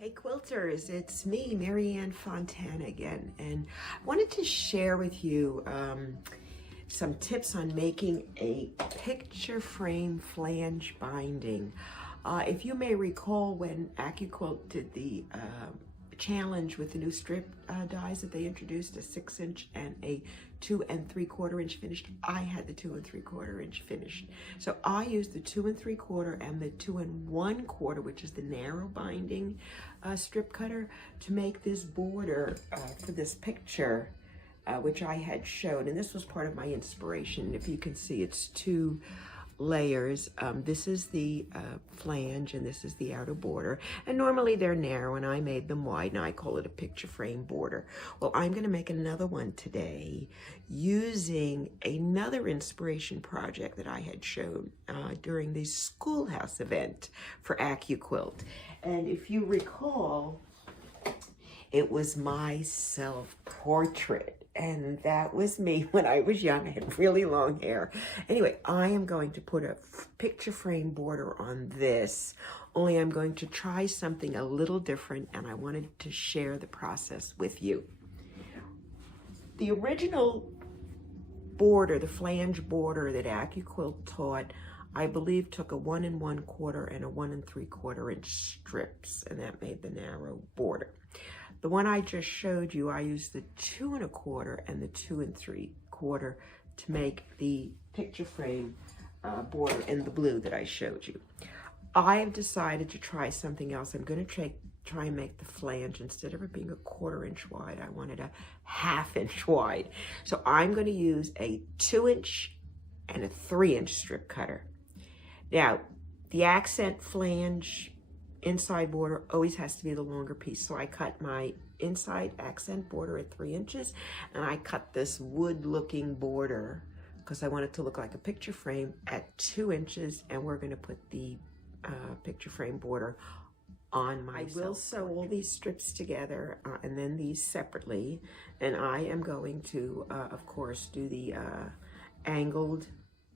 Hey quilters, it's me, Marianne Fontana again, and I wanted to share with you some tips on making a picture frame flange binding. If you may recall when AccuQuilt did the challenge with the new strip dies that they introduced, a 6-inch and a 2 3/4 inch finished. I had the 2 3/4 inch finished. So I used the 2 3/4 and the 2 1/4, which is the narrow binding strip cutter, to make this border for this picture, which I had shown. And this was part of my inspiration. If you can see, it's 2 layers. This is the flange and this is the outer border, and normally they're narrow and I made them wide and I call it a picture frame border. Well, I'm going to make another one today using another inspiration project that I had shown during the schoolhouse event for AccuQuilt. And if you recall, it was my self-portrait. And that was me when I was young. I had really long hair. Anyway, I am going to put a picture frame border on this, only I'm going to try something a little different, and I wanted to share the process with you. The original border, the flange border that AccuQuilt taught, I believe took a 1 1/4 and a 1 3/4 inch strips, and that made the narrow border. The one I just showed you, I used the 2 1/4 and the 2 3/4 to make the picture frame border in the blue that I showed you. I have decided to try something else. I'm going to try and make the flange, instead of it being a 1/4 inch wide, I wanted a 1/2 inch wide. So I'm going to use a 2 inch and a 3 inch strip cutter. Now, the accent flange inside border always has to be the longer piece. So I cut my inside accent border at 3 inches, and I cut this wood looking border because I want it to look like a picture frame at 2 inches, and we're going to put the picture frame border on my. I will sew all these strips together and then these separately, and I am going to of course do the angled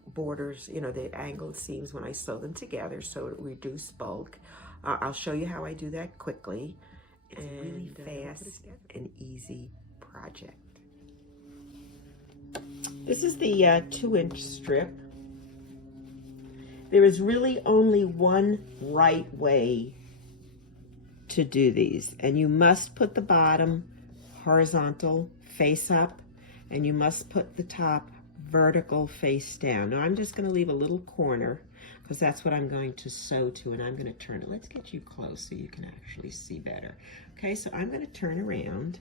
borders, you know, the angled seams when I sew them together, so it reduce bulk. I'll show you how I do that quickly. It's really fast and easy project. This is the 2 inch strip. There is really only one right way to do these, and you must put the bottom horizontal face up, and you must put the top vertical face down. Now I'm just going to leave a little corner because that's what I'm going to sew to, and I'm going to turn it. Let's get you close so you can actually see better. Okay, so I'm going to turn around.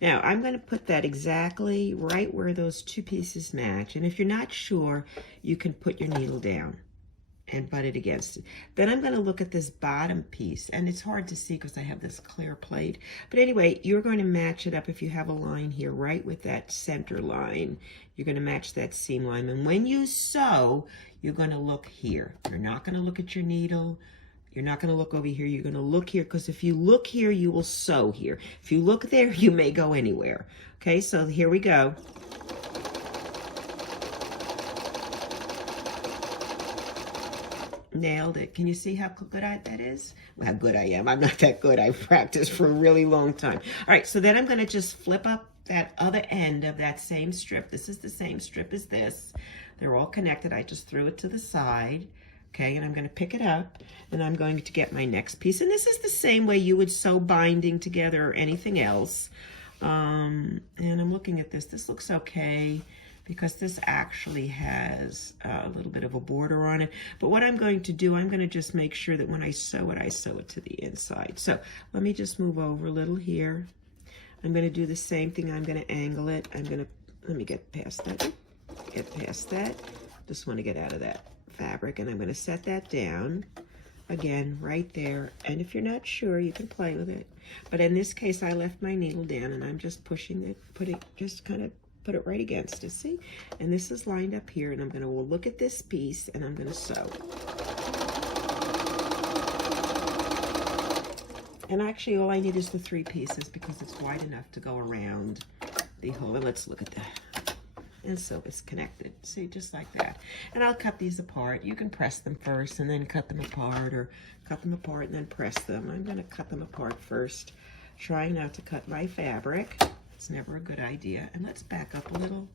Now I'm going to put that exactly right where those 2 pieces match, and if you're not sure, you can put your needle down and butt it against it. Then I'm going to look at this bottom piece, and it's hard to see because I have this clear plate, but anyway, you're going to match it up. If you have a line here right with that center line, you're going to match that seam line, and when you sew, you're going to look here. You're not going to look at your needle. You're not going to look over here. You're going to look here, because if you look here, you will sew here. If you look there, you may go anywhere. Okay, so here we go. Nailed it. Can you see how good that is? Well, how good I am. I'm not that good. I've practiced for a really long time. All right, so then I'm going to just flip up that other end of that same strip. This is the same strip as this. They're all connected. I just threw it to the side. Okay, and I'm going to pick it up, and I'm going to get my next piece. And this is the same way you would sew binding together or anything else. And I'm looking at this. This looks okay, because this actually has a little bit of a border on it. But what I'm going to do, I'm going to just make sure that when I sew it to the inside. So let me just move over a little here. I'm going to do the same thing. I'm going to angle it. Let me get past that. Just want to get out of that fabric, and I'm going to set that down again right there. And if you're not sure, you can play with it. But in this case, I left my needle down, and I'm just pushing it, just kind of put it right against it, see? And this is lined up here, and I'm going to look at this piece, and I'm going to sew. And actually, all I need is the 3 pieces, because it's wide enough to go around the whole. And let's look at that. And so it's connected. See, just like that. And I'll cut these apart. You can press them first and then cut them apart, or cut them apart and then press them. I'm going to cut them apart first, trying not to cut my fabric. It's never a good idea. And let's back up a little,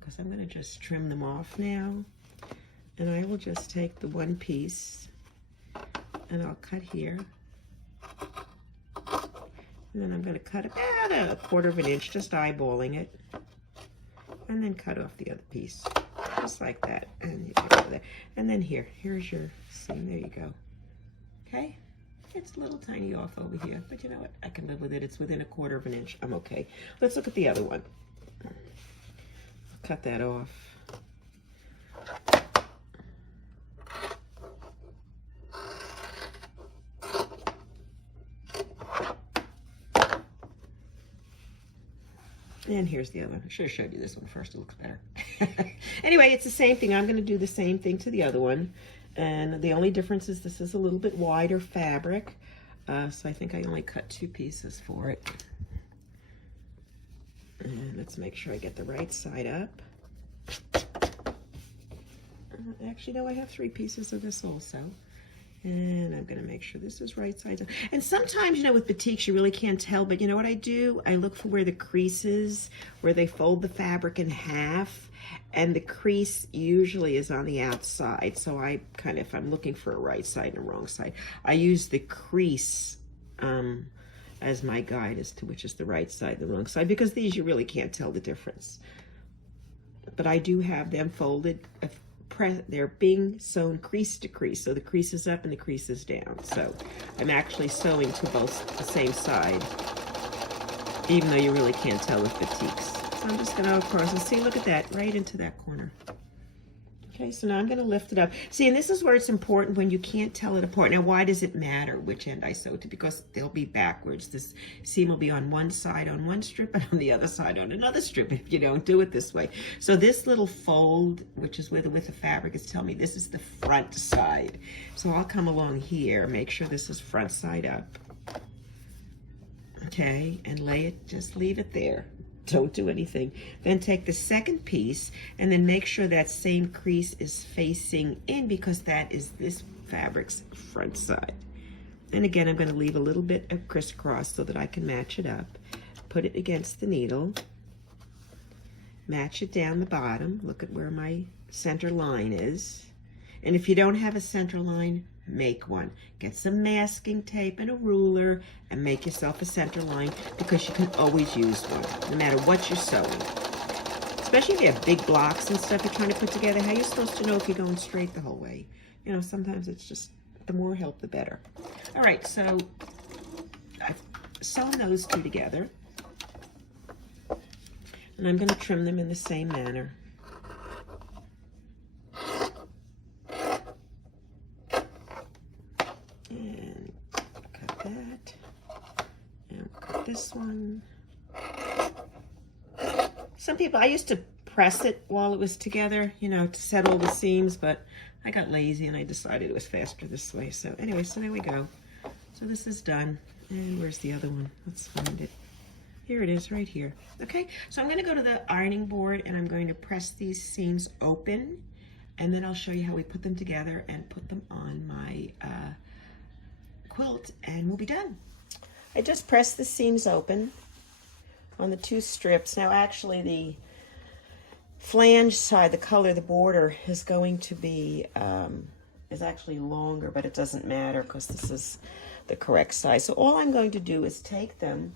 because I'm going to just trim them off now. And I will just take the one piece and I'll cut here. And then I'm going to cut about a 1/4 of an inch, just eyeballing it. And then cut off the other piece, just like that. And you go there. And then here's your seam. There you go. Okay? It's a little tiny off over here, but you know what? I can live with it. It's within a 1/4 of an inch. I'm okay. Let's look at the other one. Cut that off. And here's the other one. I should have showed you this one first. It looks better. Anyway, it's the same thing. I'm going to do the same thing to the other one. And the only difference is this is a little bit wider fabric. So I think I only cut 2 pieces for it. And let's make sure I get the right side up. Actually, no, I have 3 pieces of this also. And I'm going to make sure this is right side up. And sometimes, you know, with batiks, you really can't tell. But you know what I do? I look for where the crease is, where they fold the fabric in half. And the crease usually is on the outside. So I kind of, if I'm looking for a right side and a wrong side, I use the crease as my guide as to which is the right side and the wrong side. Because these, you really can't tell the difference. But I do have them folded. They're being sewn crease to crease, so the crease is up and the crease is down. So I'm actually sewing to both the same side, even though you really can't tell with batiks. So I'm just going to, of course, and see, look at that, right into that corner. Okay, so now I'm going to lift it up. See, and this is where it's important when you can't tell it apart. Now, why does it matter which end I sew to? Because they'll be backwards. This seam will be on one side on one strip and on the other side on another strip if you don't do it this way. So this little fold, which is where the width of fabric is telling me this is the front side. So I'll come along here, make sure this is front side up. Okay, and lay it, just leave it there. Don't do anything. Then take the second piece and then make sure that same crease is facing in, because that is this fabric's front side. And again, I'm going to leave a little bit of crisscross so that I can match it up. Put it against the needle. Match it down the bottom. Look at where my center line is. And if you don't have a center line, make one. Get some masking tape and a ruler and make yourself a center line, because you can always use one, no matter what you're sewing. Especially if you have big blocks and stuff you're trying to put together. How are you supposed to know if you're going straight the whole way? You know, sometimes it's just, the more help, the better. All right, so I've sewn those 2 together. And I'm going to trim them in the same manner. This one. Some people, I used to press it while it was together, you know, to set all the seams, but I got lazy and I decided it was faster this way. So anyway, so there we go. So this is done. And where's the other one? Let's find it. Here it is, right here. Okay, so I'm going to go to the ironing board and I'm going to press these seams open, and then I'll show you how we put them together and put them on my quilt, and we'll be done. I just pressed the seams open on the 2 strips. Now actually the flange side, the color, the border is going to be, is actually longer, but it doesn't matter because this is the correct size. So all I'm going to do is take them,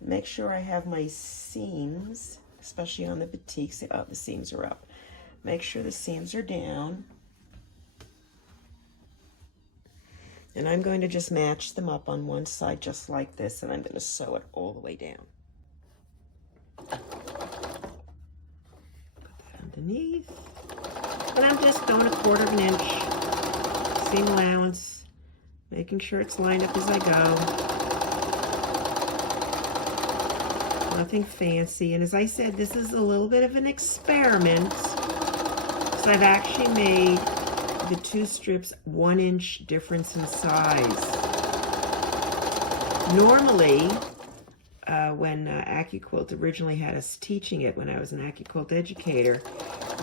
make sure I have my seams, especially on the batiks. Oh, the seams are up. Make sure the seams are down. And I'm going to just match them up on one side just like this, and I'm going to sew it all the way down. Put that underneath. And I'm just going 1/4 of an inch seam allowance, making sure it's lined up as I go. Nothing fancy. And as I said, this is a little bit of an experiment. So I've actually made the 2 strips 1 inch difference in size. Normally, when AccuQuilt originally had us teaching it, when I was an AccuQuilt educator,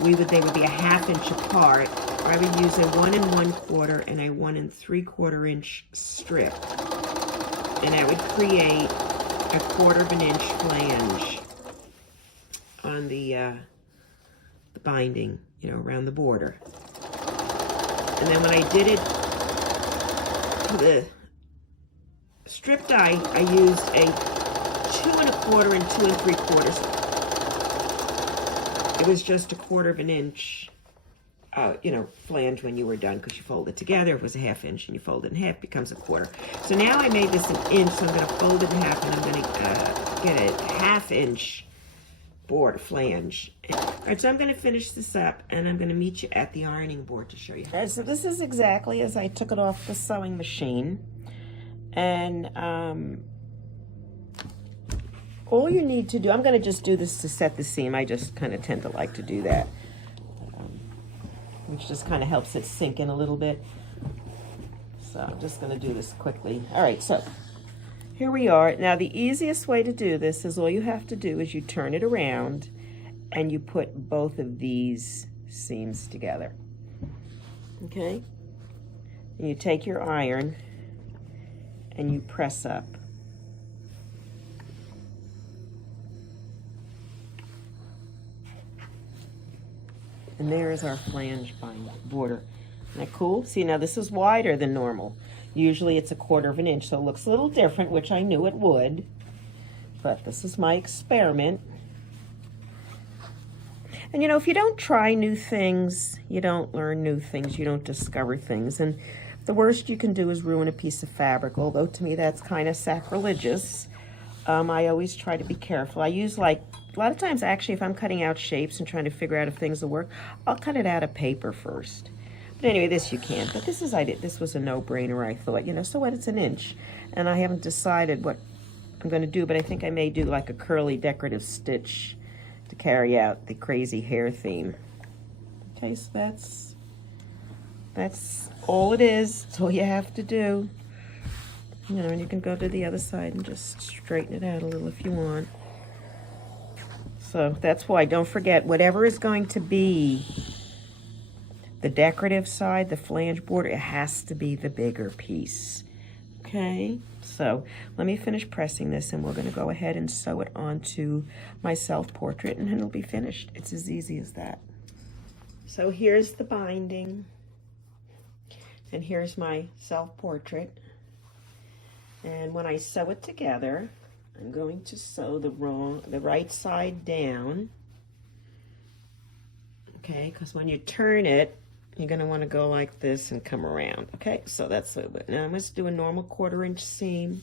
they would be a 1/2 inch apart. I would use a 1 1/4 and a 1 3/4 inch strip, and that would create a 1/4 inch flange on the binding, you know, around the border. And then when I did it for the strip die, I used a 2 1/4 and 2 3/4. It was just a 1/4 inch, you know, flange when you were done, because you fold it together. If it was a 1/2 inch and you fold it in half, it becomes a 1/4. So now I made this 1 inch, so I'm going to fold it in half, and I'm going to get a 1/2 inch board flange. All right, so I'm going to finish this up, and I'm going to meet you at the ironing board to show you. All right, so this is exactly as I took it off the sewing machine. And all you need to do, I'm going to just do this to set the seam. I just kind of tend to like to do that, which just kind of helps it sink in a little bit. So I'm just going to do this quickly. All right, so here we are. Now the easiest way to do this is all you have to do is you turn it around and you put both of these seams together. Okay? And you take your iron and you press up. And there is our flange border. Isn't that cool? See, now this is wider than normal. Usually it's a 1/4 inch, so it looks a little different, which I knew it would. But this is my experiment. And you know, if you don't try new things, you don't learn new things, you don't discover things. And the worst you can do is ruin a piece of fabric, although to me that's kind of sacrilegious. I always try to be careful. I use, like, a lot of times actually, if I'm cutting out shapes and trying to figure out if things will work, I'll cut it out of paper first. But anyway, this you can't. But this was a no-brainer, I thought. You know, so what, it's 1 inch. And I haven't decided what I'm going to do, but I think I may do like a curly decorative stitch to carry out the crazy hair theme. Okay, so that's all it is. That's all you have to do. You know, and you can go to the other side and just straighten it out a little if you want. So that's why, don't forget, whatever is going to be the decorative side, the flange border, it has to be the bigger piece. Okay, so let me finish pressing this, and we're going to go ahead and sew it onto my self-portrait, and it'll be finished. It's as easy as that. So here's the binding, and here's my self-portrait. And when I sew it together, I'm going to sew the right side down. Okay, because when you turn it, you're going to want to go like this and come around. Okay, so that's it. Now I'm going to do a normal 1/4 inch seam.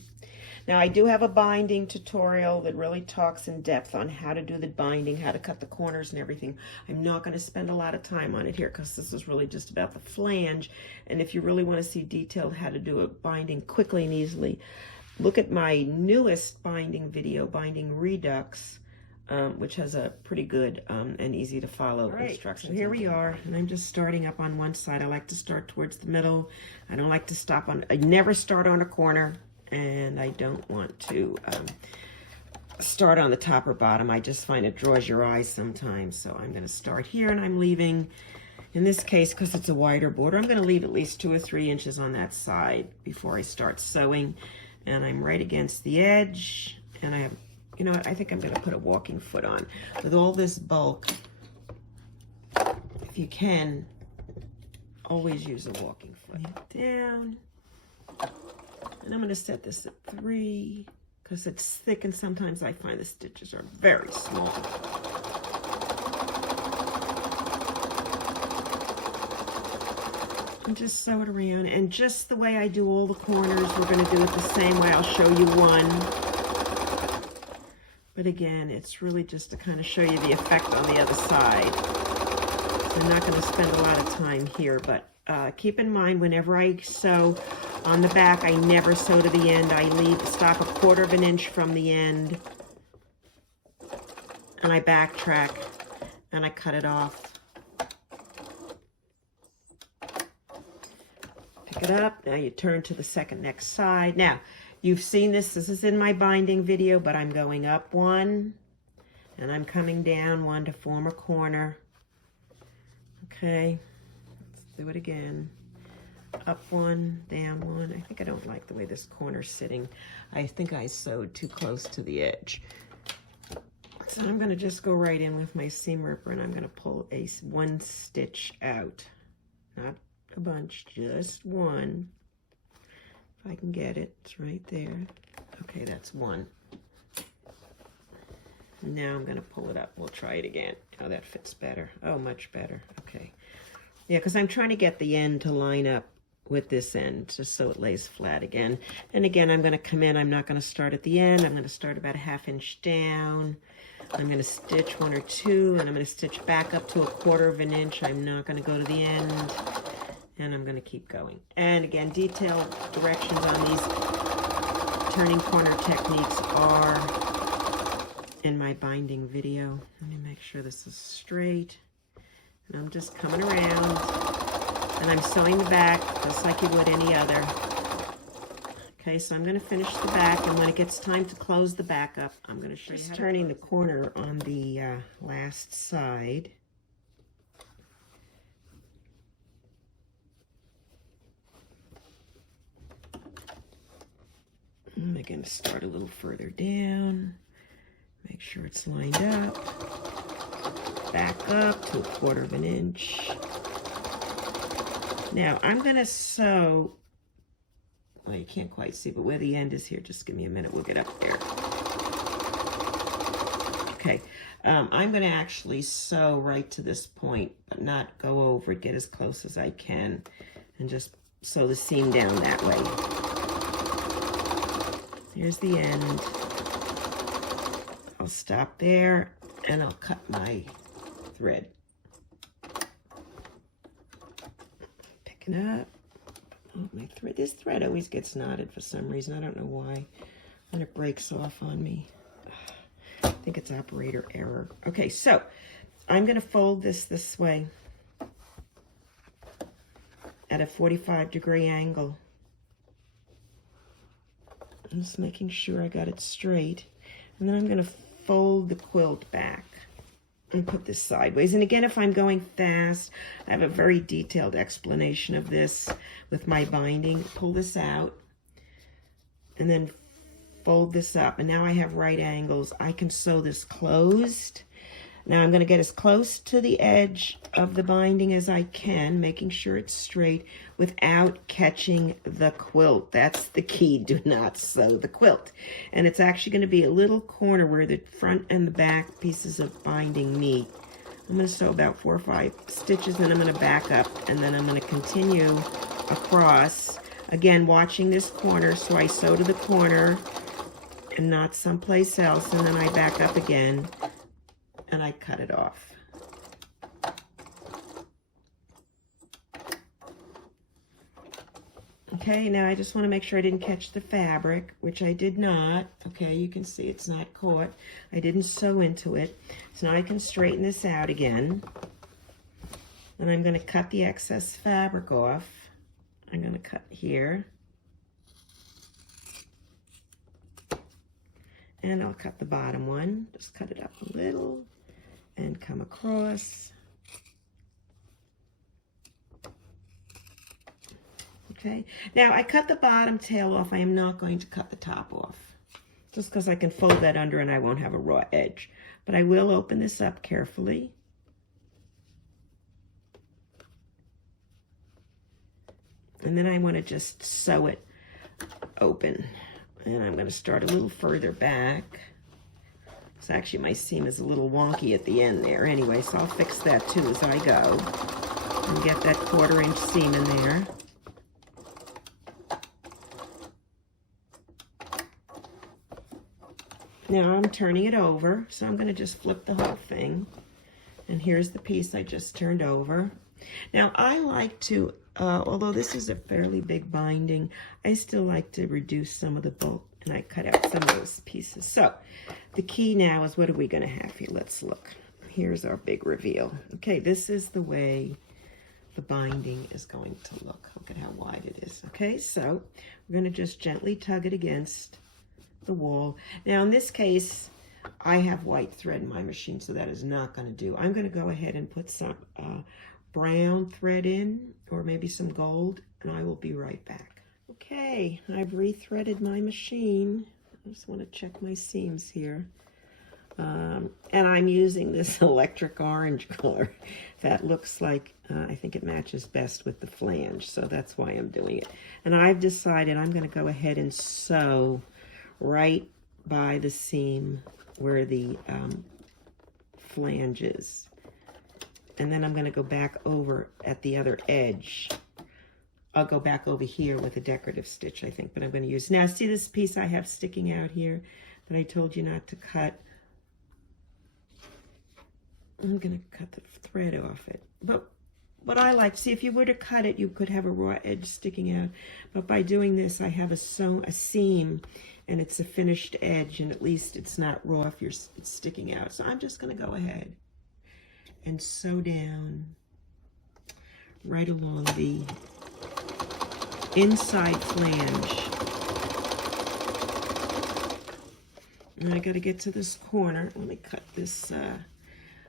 Now I do have a binding tutorial that really talks in depth on how to do the binding, how to cut the corners and everything. I'm not going to spend a lot of time on it here because this is really just about the flange. And if you really want to see detailed how to do a binding quickly and easily, look at my newest binding video, Binding Redux, which has a pretty good and easy to follow instructions. So here we are, and I'm just starting up on one side. I like to start towards the middle. I don't like to stop on, I never start on a corner, and I don't want to start on the top or bottom. I just find it draws your eyes sometimes. So I'm going to start here, and I'm leaving, in this case, because it's a wider border, I'm going to leave at least 2 or 3 inches on that side before I start sewing. And I'm right against the edge, and I have, you know what, I think I'm going to put a walking foot on. With all this bulk, if you can, always use a walking foot. Down. And I'm going to set this at 3, because it's thick, and sometimes I find the stitches are very small. And just sew it around, and just the way I do all the corners, we're going to do it the same way. I'll show you one. But again, it's really just to kind of show you the effect on the other side. So I'm not going to spend a lot of time here, but keep in mind, whenever I sew on the back, I never sew to the end. I stop a 1/4 inch from the end, and I backtrack, and I cut it off. Pick it up. Now you turn to the next side. Now, You've seen this is in my binding video, but I'm going up one, and I'm coming down one to form a corner. Okay, let's do it again. Up one, down one. I think I don't like the way this corner's sitting. I think I sewed too close to the edge. So I'm gonna just go right in with my seam ripper, and I'm gonna pull one stitch out. Not a bunch, just one. If I can get it, it's right there. Okay, that's one. Now I'm gonna pull it up. We'll try it again. Oh, that fits better. Oh, much better. Okay. Yeah, because I'm trying to get the end to line up with this end, just so it lays flat again. And again, I'm gonna come in. I'm not gonna start at the end. I'm gonna start about a 1/2 inch down. I'm gonna stitch 1 or 2, and I'm gonna stitch back up to a 1/4 of an inch. I'm not gonna go to the end. And I'm going to keep going. And again, detailed directions on these turning corner techniques are in my binding video. Let me make sure this is straight. And I'm just coming around, and I'm sewing the back just like you would any other. Okay, so I'm going to finish the back, and when it gets time to close the back up, I'm going to show you how to turning the corner on the last side. I'm going to start a little further down, make sure it's lined up, back up to a 1/4 of an inch. Now I'm going to sew, well, you can't quite see, but where the end is here, just give me a minute, we'll get up there. Okay, I'm going to actually sew right to this point, but not go over it, get as close as I can, and just sew the seam down that way. Here's the end. I'll stop there, and I'll cut my thread. Picking up. Oh, my thread. This thread always gets knotted for some reason. I don't know why. And it breaks off on me. I think it's operator error. Okay, so I'm going to fold this way at a 45-degree angle. I'm just making sure I got it straight. And then I'm going to fold the quilt back and put this sideways. And again, if I'm going fast, I have a very detailed explanation of this with my binding. Pull this out and then fold this up. And now I have right angles. I can sew this closed. Now I'm going to get as close to the edge of the binding as I can, making sure it's straight without catching the quilt. That's the key. Do not sew the quilt. And it's actually going to be a little corner where the front and the back pieces of binding meet. I'm going to sew about 4 or 5 stitches, then I'm going to back up, and then I'm going to continue across. Again, watching this corner, so I sew to the corner and not someplace else, and then I back up again. And I cut it off. Okay, now I just want to make sure I didn't catch the fabric, which I did not. Okay, you can see it's not caught. I didn't sew into it. So now I can straighten this out again. And I'm going to cut the excess fabric off. I'm going to cut here. And I'll cut the bottom one. Just cut it up a little. And come across. Okay, now I cut the bottom tail off. I am not going to cut the top off, just because I can fold that under and I won't have a raw edge. But I will open this up carefully. And then I want to just sew it open. And I'm going to start a little further back. So actually my seam is a little wonky at the end there anyway, so I'll fix that too as I go. And get that 1/4 inch seam in there. Now I'm turning it over, so I'm going to just flip the whole thing. And here's the piece I just turned over. Now I like to, although this is a fairly big binding, I still like to reduce some of the bulk, and I cut out some of those pieces. So the key now is, what are we going to have here? Let's look. Here's our big reveal. Okay, this is the way the binding is going to look. Look at how wide it is. Okay, so we're going to just gently tug it against the wall. Now in this case, I have white thread in my machine, so that is not going to do. I'm going to go ahead and put some brown thread in, or maybe some gold, and I will be right back. Okay, I've rethreaded my machine. I just want to check my seams here. And I'm using this electric orange color that looks like, I think it matches best with the flange, so that's why I'm doing it. And I've decided I'm going to go ahead and sew right by the seam where the flange is. And then I'm going to go back over at the other edge. I'll go back over here with a decorative stitch, I think, but I'm going to use. Now, see this piece I have sticking out here that I told you not to cut? I'm going to cut the thread off it. But what I like, see, if you were to cut it, you could have a raw edge sticking out. But by doing this, I have a seam, and it's a finished edge, and at least it's not raw if it's sticking out. So I'm just going to go ahead and sew down right along the inside flange. And I got to get to this corner. Let me cut this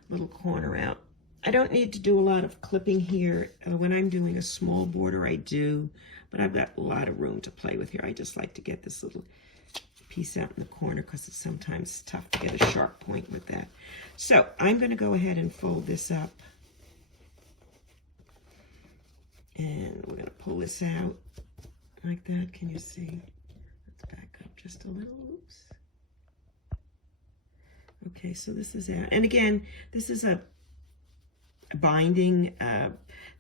little corner out. I don't need to do a lot of clipping here. When I'm doing a small border, I do, but I've got a lot of room to play with here. I just like to get this little piece out in the corner because it's sometimes tough to get a sharp point with that. So I'm going to go ahead and fold this up. And we're going to pull this out like that. Can you see? Let's back up just a little. Oops. Okay, so this is out. And again, this is a binding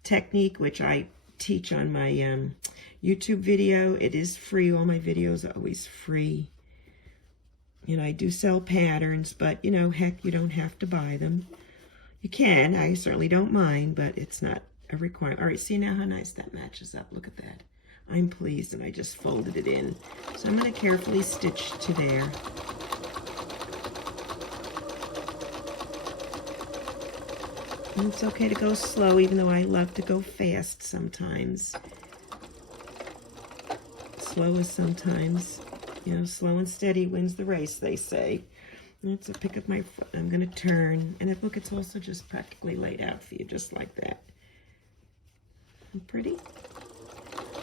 technique, which I teach on my YouTube video. It is free. All my videos are always free. You know, I do sell patterns, but, you know, heck, you don't have to buy them. You can. I certainly don't mind, but it's not a requirement. All right, see now how nice that matches up. Look at that. I'm pleased, and I just folded it in. So I'm going to carefully stitch to there. And it's okay to go slow, even though I love to go fast sometimes. Slow is sometimes, you know, slow and steady wins the race, they say. And so pick up my foot. I'm going to turn. And look, it's also just practically laid out for you, just like that. Pretty?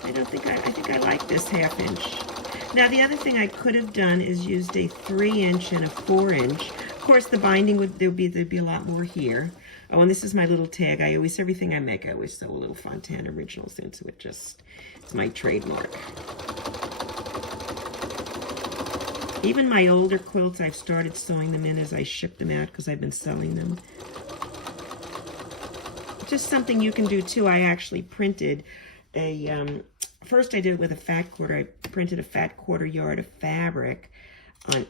I think I like this 1/2 inch. Now, the other thing I could have done is used a 3-inch and a 4-inch. Of course, the binding there'd be a lot more here. Oh, and this is my little tag. Everything I make, I always sew a little Fontana Originals into it. It's my trademark. Even my older quilts, I've started sewing them in as I ship them out because I've been selling them. Just something you can do too. I actually printed first I did it with a fat quarter. I printed a fat 1/4 yard of fabric on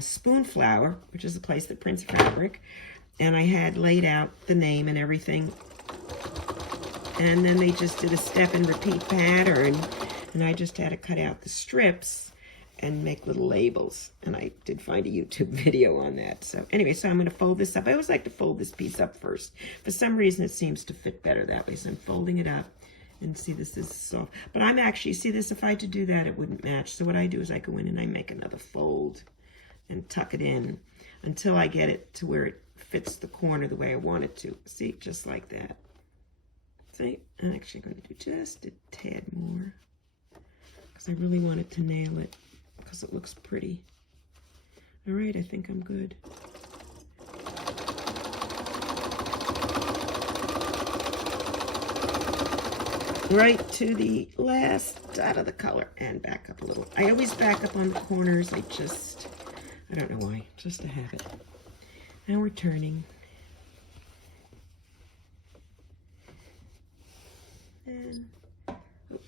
Spoon Flower, which is a place that prints fabric. And I had laid out the name and everything. And then they just did a step and repeat pattern. And I just had to cut out the strips and make little labels. And I did find a YouTube video on that. So anyway, so I'm going to fold this up. I always like to fold this piece up first. For some reason, it seems to fit better that way. So I'm folding it up. And see, this is soft. But I'm actually, see this, if I had to do that, it wouldn't match. So what I do is I go in and I make another fold and tuck it in until I get it to where it fits the corner the way I want it to. See, just like that. See, I'm actually going to do just a tad more because I really wanted to nail it because it looks pretty. All right, I think I'm good. Right to the last dot of the color and back up a little. I always back up on the corners. I don't know why, just a habit. Now we're turning. And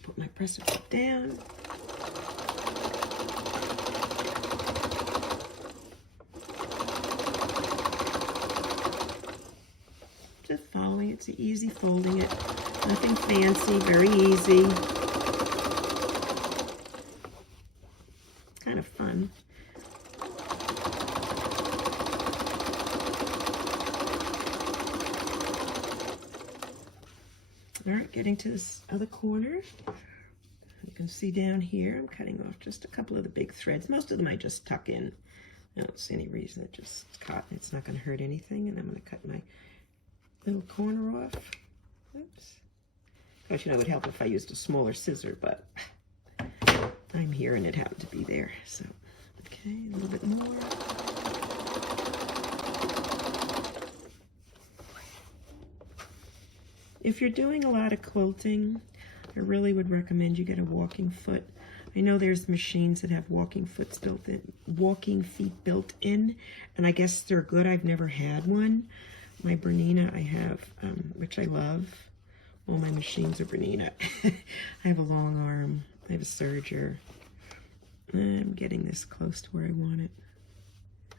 put my presser foot down. Just following, it's easy folding it. Nothing fancy, very easy. It's kind of fun. All right, getting to this other corner. You can see down here, I'm cutting off just a couple of the big threads. Most of them I just tuck in. I don't see any reason to just cut. It's not going to hurt anything. And I'm going to cut my little corner off. Oops. Of course, you know, it would help if I used a smaller scissor, but I'm here and it happened to be there. So, okay, a little bit more. If you're doing a lot of quilting, I really would recommend you get a walking foot. I know there's machines that have walking feet built in, and I guess they're good. I've never had one. My Bernina I have, which I love. All my machines are Bernina. I have a long arm. I have a serger. I'm getting this close to where I want it.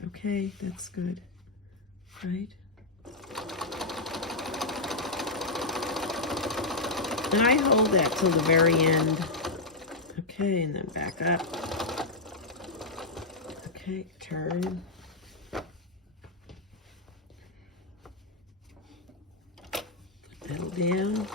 Okay, that's good. Right? And I hold that till the very end. Okay, and then back up. Okay, turn. Pedal down.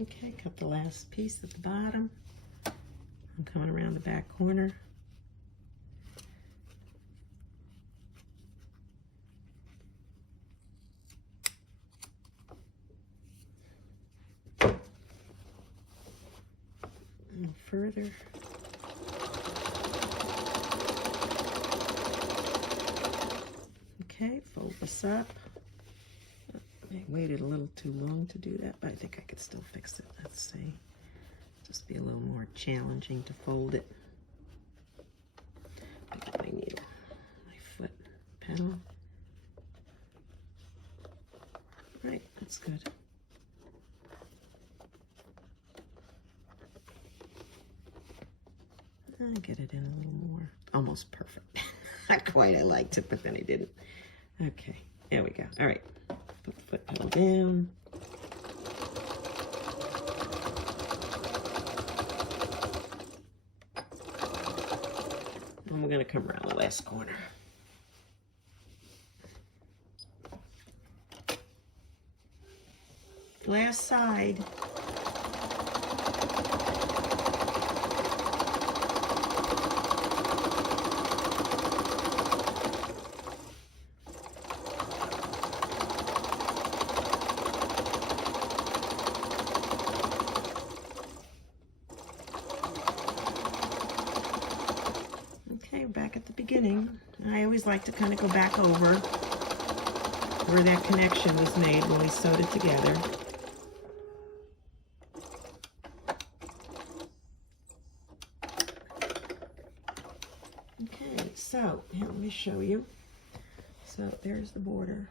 Okay, cut the last piece at the bottom. I'm coming around the back corner. A little further. Okay, fold this up. I waited a little too long to do that, but I think I could still fix it. Let's see. Just be a little more challenging to fold it. Get my needle, my foot pedal. Right, that's good. I get it in a little more. Almost perfect. Not quite. I liked it, but then I didn't. Okay, there we go. All right. Put the foot pedal down. And we're going to come around the last corner. Last side. Back at the beginning. I always like to kind of go back over where that connection was made when we sewed it together. Okay, so here, let me show you. So there's the border.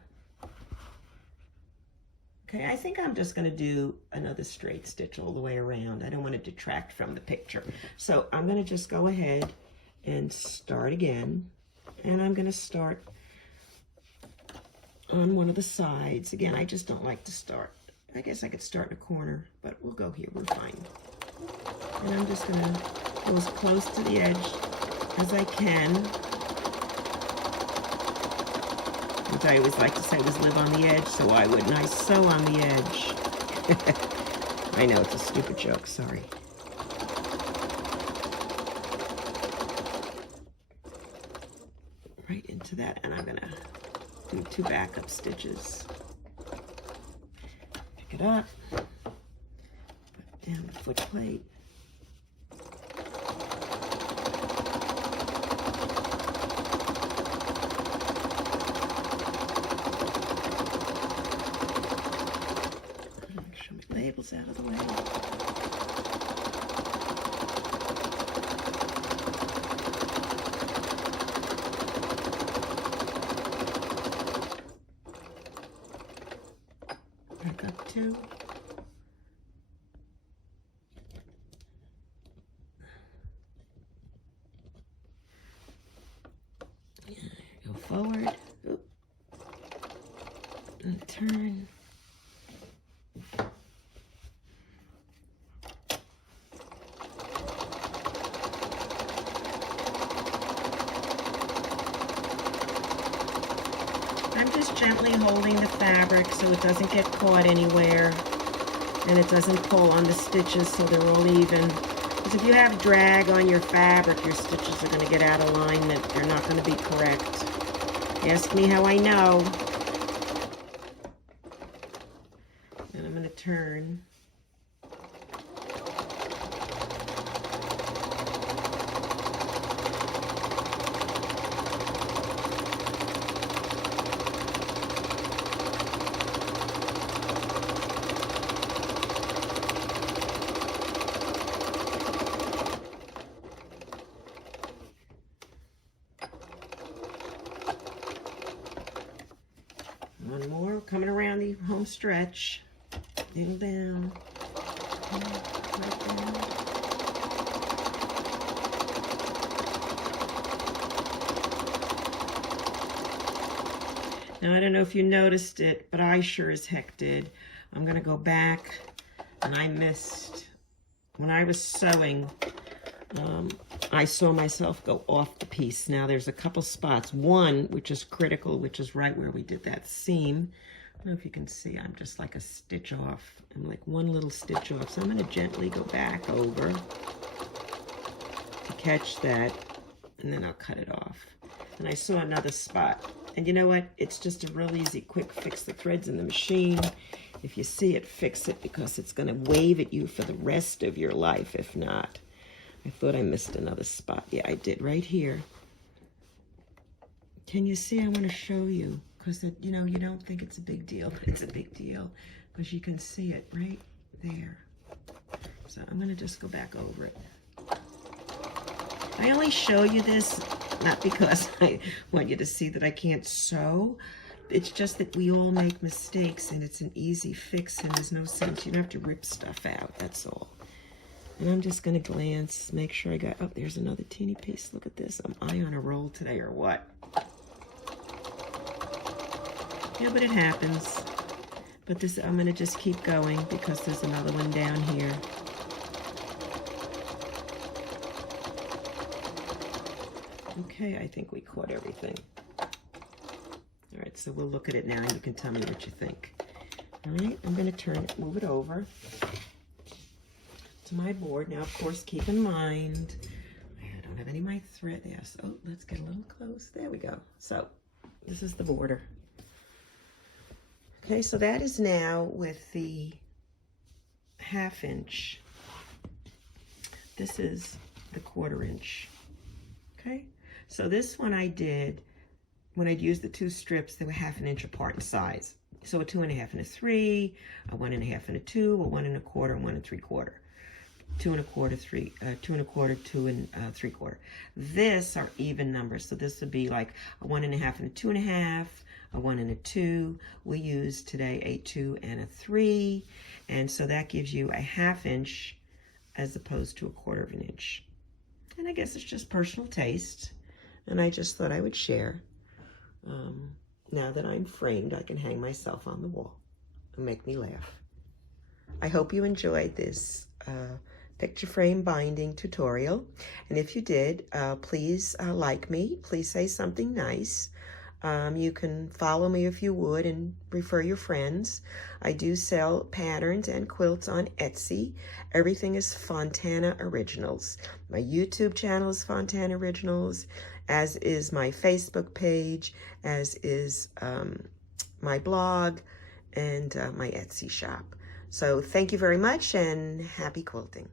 Okay, I think I'm just going to do another straight stitch all the way around. I don't want to detract from the picture. So I'm going to just go ahead and start again, and I'm going to start on one of the sides. Again, I just don't like to start. I guess I could start in a corner, but we'll go here. We're fine. And I'm just going to go as close to the edge as I can. Which I always like to say was live on the edge, so why wouldn't I sew on the edge? I know, it's a stupid joke, sorry. Right into that, and I'm gonna do 2 backup stitches. Pick it up, put down the foot plate. Make sure my label's out of the way. Back up 2. Go forward. gently holding the fabric so it doesn't get caught anywhere, and it doesn't pull on the stitches so they're all even. Because if you have drag on your fabric, your stitches are going to get out of alignment. They're not going to be correct. Ask me how I know. And I'm going to turn. One more, coming around the home stretch. Nail down. Right down. Now, I don't know if you noticed it, but I sure as heck did. I'm going to go back, and I missed. When I was sewing, I saw myself go off the piece. Now there's a couple spots. One, which is critical, which is right where we did that seam. I don't know if you can see, I'm just like a stitch off. I'm like one little stitch off. So I'm gonna gently go back over to catch that, and then I'll cut it off. And I saw another spot. And you know what? It's just a real easy, quick fix. The thread's in the machine. If you see it, fix it, because it's gonna wave at you for the rest of your life if not. I thought I missed another spot. Yeah, I did right here. Can you see? I want to show you, because you know, you don't think it's a big deal, but it's a big deal because you can see it right there. So I'm going to just go back over it. I only show you this not because I want you to see that I can't sew. It's just that we all make mistakes, and it's an easy fix, and there's no sense. You don't have to rip stuff out. That's all. And I'm just going to glance, make sure I got, oh, there's another teeny piece. Look at this. Am I on a roll today or what? Yeah, but it happens. But this, I'm going to just keep going because there's another one down here. Okay, I think we caught everything. All right, so we'll look at it now and you can tell me what you think. All right, I'm going to turn it, move it over my board. Now, of course, keep in mind, I don't have any of my thread. Yes. Oh, let's get a little close. There we go. So, this is the border. Okay, so that is now with the 1/2 inch. This is the 1/4 inch. Okay, so this one I did when I'd used the 2 strips. They were 1/2 inch apart in size. So a 2 1/2 and a 3, a 1 1/2 and a 2, a 1 1/4, and 1 3/4. 2 1/4, 3, 2 1/4, 2 3/4. This are even numbers, so this would be like a 1 1/2 and a 2 1/2, a 1 and a 2. We use today a 2 and a 3, and so that gives you a 1/2 inch as opposed to a 1/4 inch. And I guess it's just personal taste, and I just thought I would share. Now that I'm framed, I can hang myself on the wall and make me laugh. I hope you enjoyed this picture frame binding tutorial, and if you did, please like me. Please say something nice. You can follow me if you would, and refer your friends. I do sell patterns and quilts on Etsy. Everything is Fontana Originals. My YouTube channel is Fontana Originals, as is my Facebook page, as is my blog, and my Etsy shop. So thank you very much, and happy quilting.